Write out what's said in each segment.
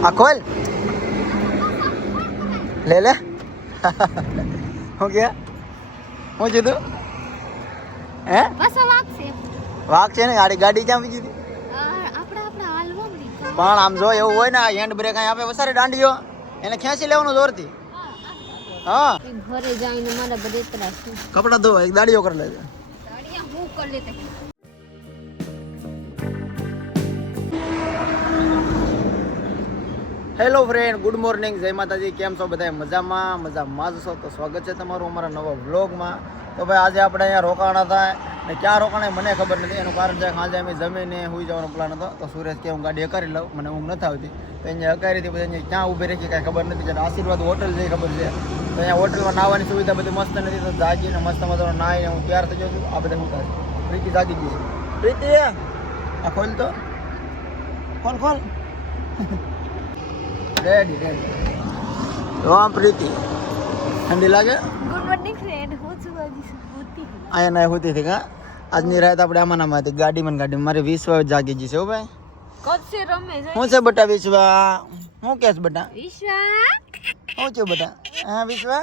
આ ખોલ લે લે હું કે હું કીધું હે વાઘ છે ને ગાડી ક્યાં બીજી હતી પણ આમ જો એવું હોય ને હેન્ડ બ્રેક અહીં આપે વસારે દાંડીઓ એને ખેંચી લેવાનું જોરથી હા ઘરે જઈને મારા બધે ત્રાસ કપડા ધોવા એક દાડીઓ કરી લેજે દાડિયા હું કરી લેતે હેલો ફ્રેન્ડ ગુડ મોર્નિંગ જય માતાજી કેમ છો બધા મજામાં જ છો તો સ્વાગત છે તમારું અમારા નવા વ્લોગમાં તો ભાઈ આજે આપણે અહીંયા રોકાણા હતા ને ક્યાં રોકાણા મને ખબર નથી એનું કારણ છે કે આજે અમે જમીને સુઈ જવાનો પ્લાન હતો તો સુરેશ કે હું ગાડી હકારી લઉં મને ઊંઘ નથી આવતી તો અહીંયા હકારી હતી પછી અહીંયા ક્યાં ઊભી રાખી કાંઈ ખબર નથી જ્યારે આશીર્વાદ હોટલ જે ખબર છે તો અહીંયા હોટલમાં નાહવાની સુવિધા બધી મસ્ત નથી તો જાગીને મસ્ત મજાનો નાહીને હું તૈયાર થઈ જાઉં છું આ બધા ઉતાર પ્રીતિ જાગી ગઈ છે પ્રીતિ આ ખોલ તો ખોલ રેડી તો આમ પ્રીતિ ઠંડી લાગે ગુડ મોર્નિંગ ફ્રેન્ડ હું છું આજે સુતી આયા ના હોતી હતી કા આજની રાત આપણે આમાં નામાં હતી ગાડીમાં મારે 20 વાગે જાગી ગઈ છે હો ભાઈ કદસે રમે છે હું છે બેટા વિશ્વા હું કેસ બેટા વિશ્વા હું છે બેટા હા વિશ્વા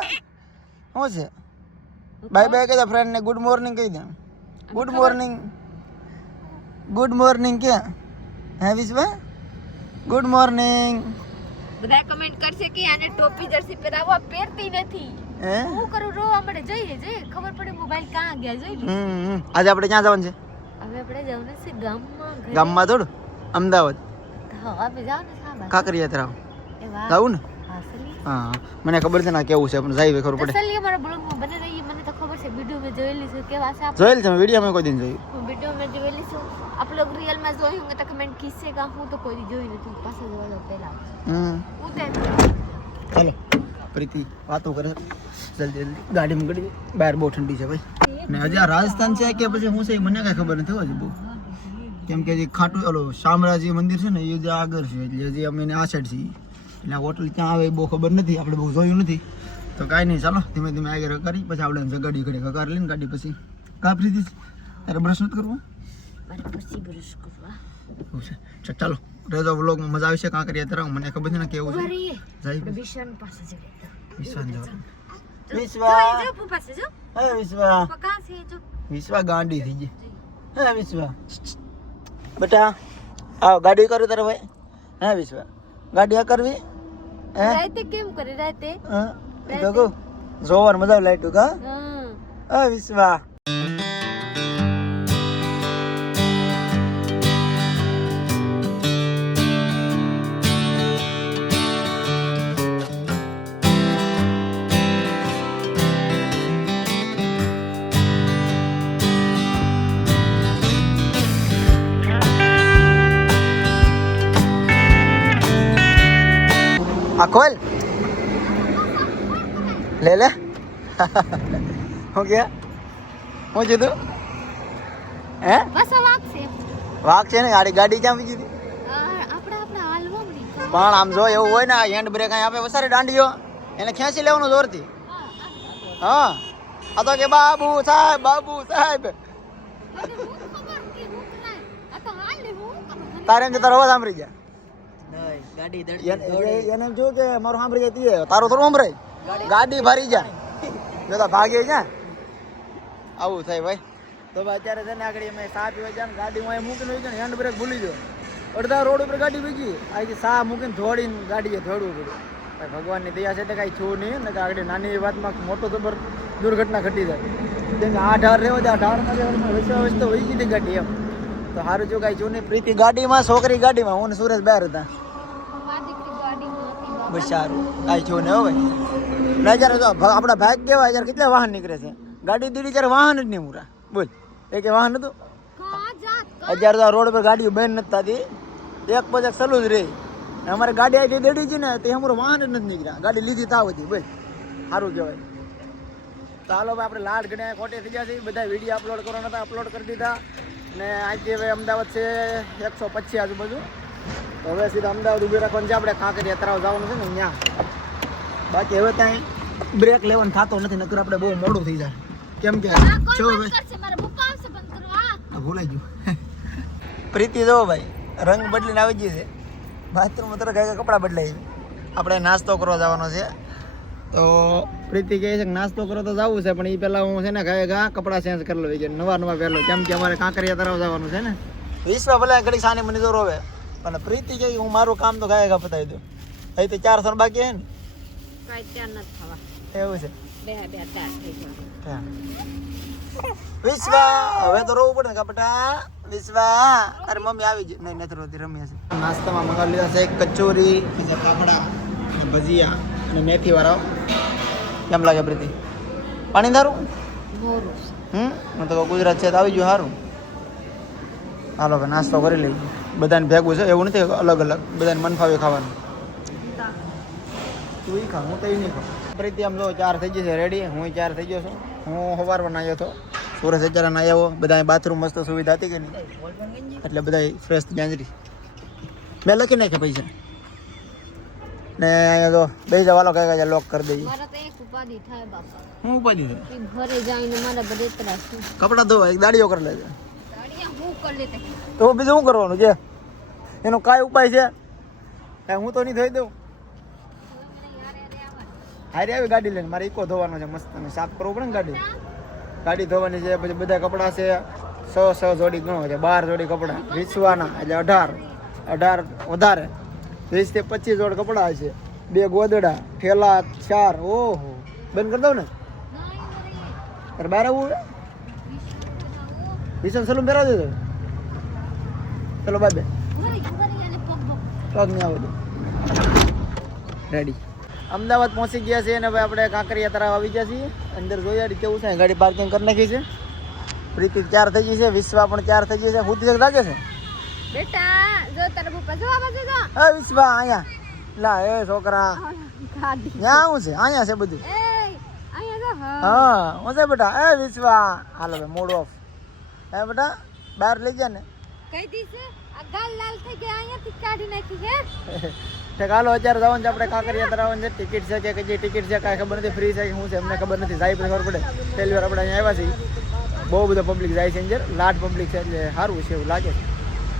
હું છે બાય બાય કહી દે ફ્રેન્ડ ને ગુડ મોર્નિંગ કહી દે ગુડ મોર્નિંગ કે હે વિશ્વા ગુડ મોર્નિંગ બધા કમેન્ટ કરશે કે આને ટોપી જર્સી પહેરાવવા પહેરતી નથી હે હું કરું રોવા મળે જઈએ ખબર પડે મોબાઈલ ક્યાં ગયા જોઈ આજે આપણે ક્યાં જવાનું છે હવે આપણે જવાનું છે ગામમાં ગામમાં થોડું અમદાવાદ હા આપણે જવાનું છે આ કાંકરિયા તરાવ એ વાહ જાવું ને હા સલી હા મને ખબર છે ને આ કેવું છે પણ જાય ખબર પડે સલી અમારા બ્લોગમાં બને રહી મને તો ખબર છે વિડિયો મેં જોયેલી છે કેવા છે આપ જોયેલ છે વિડીયો મેં કોઈ દિન જોયું વિડિયો મેં જોયેલી છે આપ લોગ રિયલ માં જોઈ હોંગે તો કમેન્ટ કીસેગા હું તો કોઈ જોઈ નથી પાછા જોવાનો પહેલા ઉતર ચાલો પ્રીતિ વાતો કરે જલ્દી ગાડીમાં ગડી બહાર બહુ ઠંડી છે ભાઈ ને હજી આ રાજસ્થાન છે કે પછી હું છે મને કાંઈ ખબર નથી હજી બહુ કેમ કે હજી ખાટું ઓલો શામરાજી મંદિર છે ને એ જે આગળ છે એટલે હજી અમે આ સાઈડ છીએ એટલે હોટલ ક્યાં આવે બહુ ખબર નથી આપણે બહુ જોયું નથી તો કાંઈ નહીં ચાલો ધીમે ધીમે આગળ કરી પછી આપણે ગાડી ઘડી કકાર લઈને ગાડી પછી કા પ્રીતિ તારે બ્રશ નથી કરવું મારે પછી બ્રશ કરવા એવું છે ચાલો રેજો વ્લોગમાં મજા આવશે કાંકરિયા તરાવ મને ખબર છે ને કેવું છે જાય વિશ્વાન પાસે જઈએ વિશ્વાન જવાનું વિશ્વા જો પાસે જો હે વિશ્વા પકા છે જો વિશ્વા ગાંડી થઈ ગઈ હે વિશ્વા બેટા આવ ગાડી કરું તારે ભાઈ હે વિશ્વા ગાડી આ કરવી હે રાતે કેમ કરે રાતે હા ગગો જોવાર મજા આવે લાઈટ કા હે વિશ્વા આ ખોલ લે લે હું કે હું કીધું હે વાઘ છે ને ગાડી ક્યાં બીજી હતી આપણા હાલવામણી પણ આમ જો એવું હોય ને હેન્ડ બ્રેક અહીં આપે વસારે દાંડીઓ એને ખેંચી લેવાનું જોરથી હા આ તો કે બાબુ સાહેબ તારે એમ તારો અવાજ સાંભળી ગયા એને એમ જો કે મારું સાંભળી જતી તારું થોડું સાંભળાય ગાડી ભરી જાય જો તો ભાગે છે આવું થાય ભાઈ તો ભાઈ અત્યારે છે ને આગળ અમે સા પીવા જાય ને ગાડી હું મૂકીને હોય ને હેન્ડ બ્રેક ભૂલી ગયો અડધા રોડ ઉપર ગાડી ભીગી અહીંથી સા મૂકીને દોડીને ગાડીએ દોડવું પડ્યું ભાઈ ભગવાનની દયા છે તો કાંઈ છું નહીં ને આગળ નાની વાતમાં મોટો જબર દુર્ઘટના ઘટી જાય કેમ કે આ ઢાર રહેવો આ ઢારમાં વચ્ચે તો વહી ગઈ ગાડી એમ તો સારું જો કાંઈ છું નહીં પ્રીતિ ગાડીમાં છોકરી ગાડીમાં હું ને સુરેશ બહાર હતા બસ સારું કાંઈ છું ને હો ભાઈ અત્યારે જો આપણા ભાગ કેવા અત્યારે કેટલા વાહન નીકળે છે ગાડી દીધી ત્યારે વાહન જ નહીં મૂરા બોલ એ કે વાહન હતું અત્યારે તો રોડ પર ગાડીઓ બેન નથી થતી એક પછી સલું જ રહી અમારે ગાડી આવી દેડી છે ને તે અમારું વાહન જ નથી નીકળ્યા ગાડી લીધી તાવ હતી બોલ સારું કહેવાય તો હાલો ભાઈ આપણે લાડ ગણ્યા ખોટે થઈ ગયા છે બધા વિડીયો અપલોડ કરવાના હતા અપલોડ કરી દીધા ને અહીંથી હવે અમદાવાદ છે 125 આજુબાજુ તો હવે સીધા અમદાવાદ ઊભી રાખવાનું છે આપણે કાંકરિયા તરાવ જવાનું છે ને ત્યાં બાકી હવે ત્યાં બ્રેક લેવાનું થતો નથી નકર આપણે બહુ મોડું થઈ જાય કેમ કે ભૂલાઈ ગયું પ્રીતિ જો ભાઈ રંગ બદલીને આવી ગઈ છે બાથરૂમમાં તરત ગાય કપડાં બદલાઈ આપણે નાસ્તો કરવા જવાનો છે તો પ્રીતિ કહે છે કે નાસ્તો કરો તો જવું છે પણ એ પહેલાં હું છે ને ગાય કપડાં ચેન્જ કરી લઉં કે નવા પહેલો કેમ કે અમારે કાંકરિયા તરફ જવાનું છે ને વિશ્વ ભલે ઘડી સાની મને તો રોવે પણ પ્રીતિ કહે હું મારું કામ તો ગાય પતાવી દઉં અહીં તો 4 સણ બાકી હે ને કાંઈ ત્યાં નથી થવા એવું છે બે તૈયાર થઈ ગયા વિશ્વ હવે તો રોવું પડે ને કપટા વિશ્વ અરે મમ્મી આવી ગઈ નહીં નથી રોતી રમ્યા છે નાસ્તામાં મંગાવી લીધા છે કચોરી પછી પાપડા અને ભજીયા અને મેથી વાળા કેમ લાગે પ્રીતિ પાણી દારું મોરું હું તો ગુજરાત છે તો આવી ગયું સારું હાલો હવે નાસ્તો કરી લઈએ બધાને ભેગું છે એવું નથી અલગ અલગ બધાને મન ફાવે ખાવાનું તું ખા હું તો એ નહીં ખાઉં પ્રીતિ આમ જો 4 થઈ જશે રેડી હું 4 થઈ ગયો છું હું સવારમાં નાહ્યો હતો સુરત અત્યારે નાહ્યો બધા બાથરૂમ મસ્ત સુવિધા હતી કે નહીં એટલે બધા ફ્રેશ ગાંજરી મેં લખી નાખ્યા પૈસા ને અહીંયા તો બે જવાલો કઈ લોક કરી દઈએ મારા તો એક ઉપાધિ થાય બાપા હું ઉપાધિ છે કે ઘરે જઈને મારા બધે ત્રાસ છે કપડાં ધોવા એક દાડીઓ કરી લેજે ગાડીયા હું કરી લેતે તો બીજું શું કરવાનું છે એનો કાંઈ ઉપાય છે કાંઈ હું તો નહીં ધોઈ દઉં હારે આવી ગાડી લઈને મારે ઇકો ધોવાનો છે મસ્ત અને સાફ કરવું પડે ને ગાડી ધોવાની છે પછી બધા કપડાં છે 6 જોડી ગણો છે 12 જોડી કપડાં વેચવાના એટલે 18 વધારે 20 થી 25 જોડ કપડાં છે 2 ગોદડા ઠેલા 4 ઓહો બંધ કરી દઉં ને તારે બહાર આવવું વિશન સલૂમ પહેરાવી દેજો ચલો બાય પગ નહીં આવે રેડી અમદાવાદ પહોંચી ગયા છીએ અને ભાઈ આપણે કાંકરિયા તળાવ આવી ગયા છીએ અંદર જોયા કેવું છે ગાડી પાર્કિંગ કરી નાખી છે પ્રીતિ 4 થઈ ગઈ છે વિશ્વા પણ 4 થઈ ગઈ છે હું લાગે છે બેટા જો તારા પપ્પા જો આ બાજુ જો એ વિશ્વા અહીંયા લા એ છોકરા ગાડી ત્યાં હું છે અહીંયા છે બધું એ અહીંયા જો હા હું છે બેટા એ વિશ્વા હાલો ભાઈ મોડ ઓફ હે બેટા બહાર લઈ ગયા ને કઈ દીસે આ ગાલ લાલ થઈ ગયા અહીંયાથી કાઢી નાખી છે ઠીક હાલો અત્યારે જવાનું છે આપણે કાંકરિયા તળાવ છે ટિકિટ છે કે જે ટિકિટ છે કાંઈ ખબર નથી ફ્રી છે કે શું છે એમને ખબર નથી જાય પછી ખબર પડે પહેલી વાર આપણે અહીંયા આવ્યા છીએ બહુ બધો પબ્લિક જાય છે અંદર લાટ પબ્લિક છે એટલે સારું છે એવું લાગે છે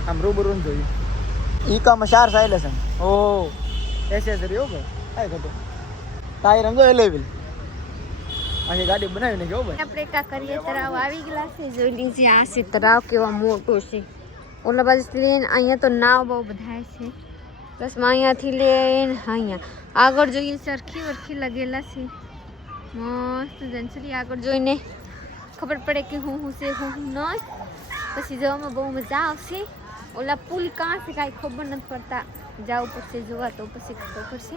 આમ રૂબરૂ જોયું ઈ કામ 4 સાયલેશન ઓ એસેસરી હો ભાઈ કાંઈ ખોટું ટાયર સમજો એલેવેલ અહીં ગાડી બનાવી નાખી હો ભાઈ આપણે કાંકરિયા તળાવ આવી ગયા છે જોઈ લીજીએ આ છે તળાવ કેવા મોટો છે ઓલા બાજુથી લઈને અહીંયા તો નાવ બહુ બધા છે પ્લસમાં અહીંયાથી લઈને અહીંયા આગળ જોઈએ સરખી વરખી લગેલા છે મસ્ત જનસરી આગળ જોઈને ખબર પડે કે હું છે હું નહીં પછી જવામાં બહુ મજા આવશે ઓલા પુલ કાં છે કાંઈ ખબર નથી પડતા જવું પડશે જોવા તો પછી ખબર પડશે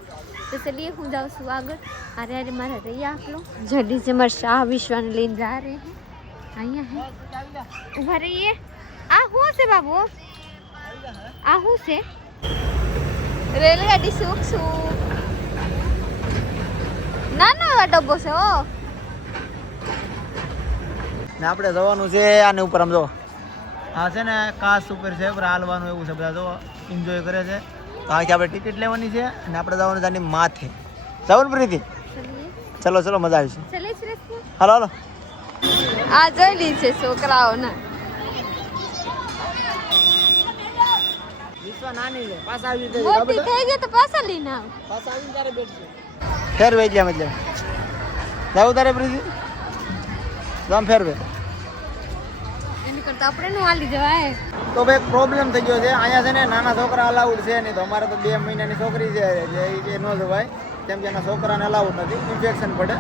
તો ચલીએ હું જાઉં છું આગળ અરે અરે મારા રૈયા આપ લો જલ્દી से हमारे शाह विश्वाने लेने जा रहे हैं અહીંયા है उभा रहिए આ શું છે બાબુ આ શું છે રેલગાડી સુખ સુખ નાનો ડબ્બો છે ઓ ને આપણે જવાનું છે આને ઉપર આમ જો આ છે ને કાસ ઉપર છે પર હાલવાનું એવું છે બધા જો એન્જોય કરે છે કારણ કે આપણે ટિકિટ લેવાની છે અને આપણે જવાનું છે આની માથે જવાનું પ્રીતિ ચલો ચલો મજા આવી છે ચલે શ્રેષ્ઠ હાલો હાલો આ જોઈ લી છે છોકરાઓને વિશ્વા નાની છે પાછા આવી જશે મોટી થઈ ગઈ તો પાછા લઈને આવ પાછા આવીને તારે બેઠશે ફેર વેચ લે મતલબ જાવ તારે પ્રીતિ જામ ફેર વે એની કરતા આપણે નું હાલી જવાય તો ભાઈ પ્રોબ્લેમ થઈ ગયો છે અહીંયા છે ને નાના છોકરા અલાઉડ છે નહીં તો અમારે તો 2 મહિનાની છોકરી છે જે ન જવાય કેમ કે એના છોકરાને અલાઉડ નથી ઇન્ફેક્શન પડે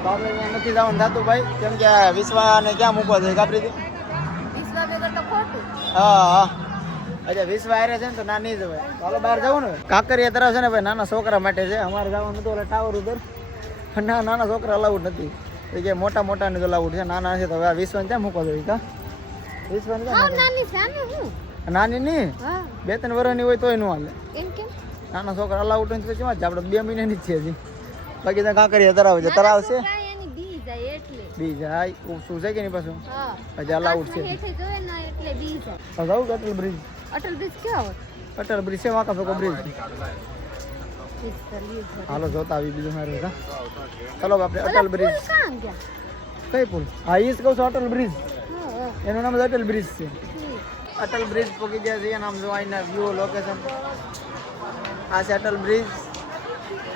તો આપણે અહીંયા નથી જવાનું થતું ભાઈ કેમ કે વિશ્વાને ક્યાં મૂકવા જોઈએ કાપરી વિશ્વા વગર તો ખોટું હા હા અચ્છા વિશ્વા હારે છે ને તો ના નહીં જવાય ચાલો બહાર જવું ને કાંકરિયા તરફ છે ને ભાઈ નાના છોકરા માટે છે અમારે જવાનું હતું ઓલા ટાવર ઉપર પણ નાના છોકરા અલાઉડ નથી એ કે મોટા મોટાને જ અલાઉડ છે નાના છે તો હવે આ વિશ્વાને ક્યાં મૂકવા જોઈએ કા વિશ્વાને હા ક્યાં નાની છે ને હું નાની નહીં હા 2-3 વર્ષની હોય તોય ન હાલે કેમ કેમ નાના છોકરા અલાઉડ નથી પછી આપણે 2 મહિનાની જ છે હજી બાકી ત્યાં કાંકરિયા તરાવ છે તરાવ છે એની બી જાય એટલે બી જાય શું છે કે નહીં પાછું હા હજી અલાઉડ છે હેઠે જોવે ને એટલે બી જાય જાઉં કે અટલ બ્રિજ ક્યાં હોય અટલ બ્રિજ છે વાંકા ફોકો બ્રિજ હાલો જોતા આવી બીજું મારું કા ચલો આપણે અટલ બ્રિજ કાં ગયા કઈ પુલ હા ઈ જ કહું છું અટલ બ્રિજ હા એનું નામ જ અટલ બ્રિજ છે અટલ બ્રિજ પહોંચી ગયા છે નામ જો અહીંના વ્યૂ લોકેશન આ છે અટલ બ્રિજ.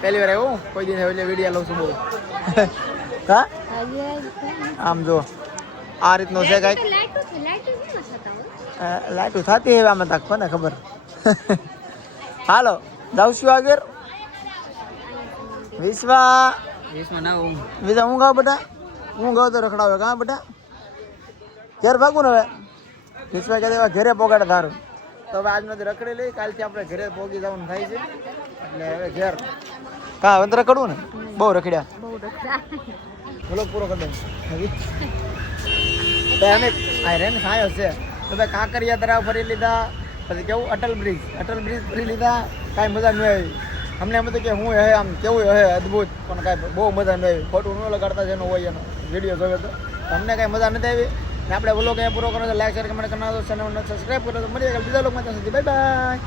પહેલી વાર આવ્યો હું, કોઈ દિવસ એટલે વિડીયો લઉં છું બહુ. હા આમ જો આ રીતનો છે કાંઈક. લાઈટો થતી હવે આમાં તક કોને ખબર. હાલો જાઉં છું આગળ. વિશ્વા હું ગાવ બેટા, હું ગાવ તો રખડાવે કાં બેટા ઘેર ભાગું ને હવે. વિશ્વા કહે ઘેરે પોગાડે તારું. તો હવે આજનો રખડી લઈ, કાલથી આપણે ઘરે પોગી જવાનું થાય છે એટલે હવે ઘેર કા હવે રખડવું ને બહુ રખડ્યા. બોલો પૂરો કરી દે અમે આ રેન ખાયો છે. તો ભાઈ કાંકરિયા તળાવ ફરી લીધા, પછી કેવું અટલ બ્રિજ ફરી લીધા. કાંઈ મજા ન આવી અમને. એમ હતું કે હું હે આમ કેવું હે અદ્ભુત, પણ કાંઈ બહુ મજા ન આવી. ખોટું ન લગાડતા જેનો હોય એનો વિડીયો જોયો તો અમને કાંઈ મજા નથી આવી. ને આપણે વ્લોગ અહીંયા પૂરો કરો તો લાઈક શેર કમેન્ટ કરનાર ચેનલને સબસ્ક્રાઈબ કરો. તો મળીએ બીજા લોકોમાં ત્યાં સુધી બાય બાય.